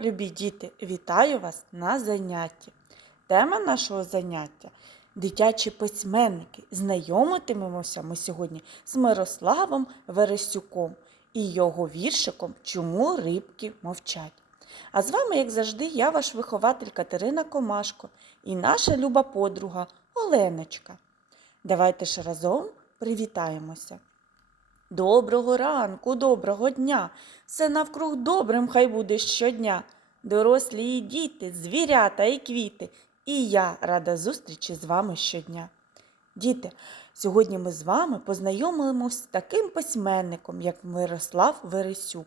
Любі діти, вітаю вас на занятті. Тема нашого заняття дитячі письменники. Знайомитимемося ми сьогодні з Мирославом Вересюком і його віршиком Чому рибки мовчать. А з вами, як завжди, я ваш вихователь Катерина Комашко і наша люба подруга Оленочка. Давайте ж разом привітаємося. Доброго ранку, доброго дня. Все навкруг добрим хай буде щодня. Дорослі і діти, звірята і квіти. І я рада зустрічі з вами щодня. Діти, сьогодні ми з вами познайомимося з таким письменником, як Мирослав Вересюк.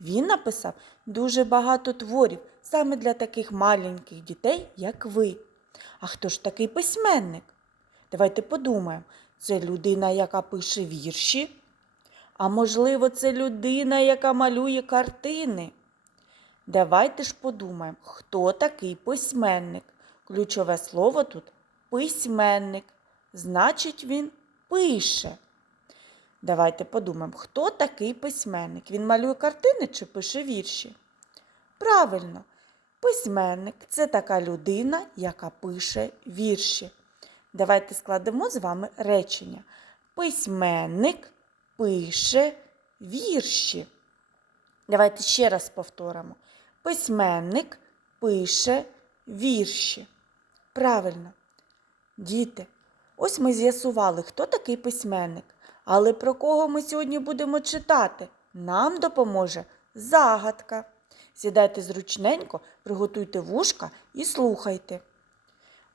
Він написав дуже багато творів саме для таких маленьких дітей, як ви. А хто ж такий письменник? Давайте подумаємо. Це людина, яка пише вірші. А можливо, це людина, яка малює картини. Давайте ж подумаємо, хто такий письменник. Ключове слово тут письменник. Значить, він пише. Давайте подумаємо, хто такий письменник. Він малює картини чи пише вірші? Правильно, письменник це така людина, яка пише вірші. Давайте складемо з вами речення. Письменник пише вірші. Давайте ще раз повторимо. Письменник пише вірші. Правильно. Діти, ось ми з'ясували, хто такий письменник. Але про кого ми сьогодні будемо читати? Нам допоможе загадка. Сідайте зручненько, приготуйте вушка і слухайте.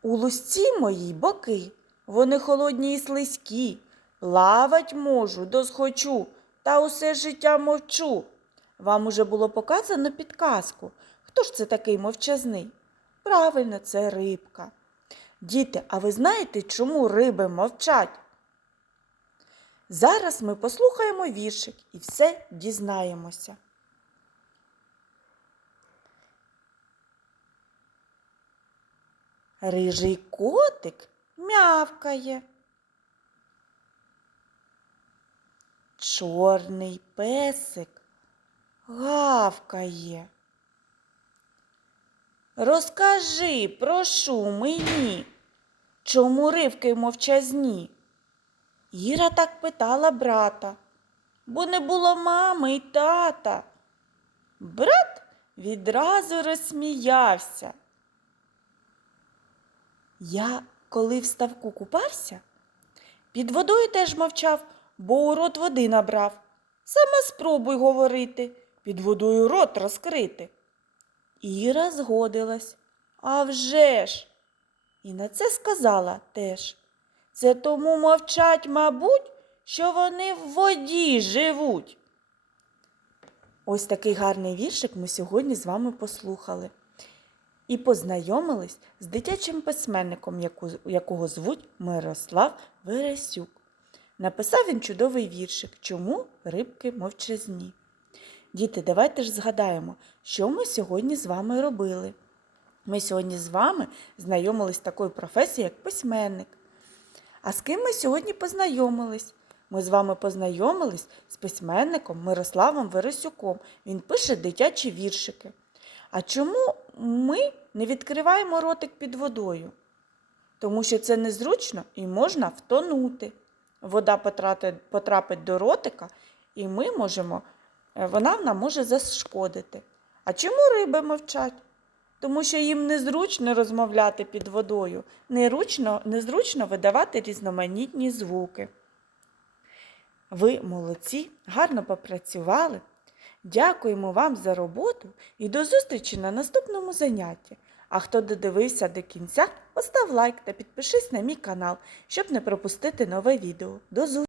У лусці моїй боки, вони холодні і слизькі. Плавать можу, досхочу, та усе життя мовчу. Вам уже було показано підказку. Хто ж це такий мовчазний? Правильно, це рибка. Діти, а ви знаєте, чому риби мовчать? Зараз ми послухаємо віршик і все дізнаємося. Рижий котик мявкає. Чорний песик гавкає. Розкажи, прошу мені, чому ривки мовчазні? Іра так питала брата, бо не було мами й тата. Брат відразу розсміявся. Я, коли в ставку купався, під водою теж мовчав, бо у рот води набрав. Саме спробуй говорити, під водою рот розкрити. Іра згодилась. «А вже ж!» І на це сказала теж. Це тому мовчать, мабуть, що вони в воді живуть. Ось такий гарний віршик ми сьогодні з вами послухали і познайомились з дитячим письменником, якого звуть Мирослав Вересюк. Написав він чудовий віршик Чому рибки мовчазні. Діти, давайте ж згадаємо, що ми сьогодні з вами робили. Ми сьогодні з вами знайомились з такою професією, як письменник. А з ким ми сьогодні познайомились? Ми з вами познайомились з письменником Мирославом Вересюком. Він пише дитячі віршики. А чому ми не відкриваємо ротик під водою? Тому що це незручно і можна втонути. Вода потрапить до ротика, і ми можемо, е, вона нам може зашкодити. А чому риби мовчать? Тому що їм незручно розмовляти під водою, неручно, незручно видавати різноманітні звуки. Ви молодці, гарно попрацювали. Дякуємо вам за роботу і до зустрічі на наступному занятті. А хто додивився до кінця, постав лайк та підпишись на мій канал, щоб не пропустити нове відео. До зустрічі!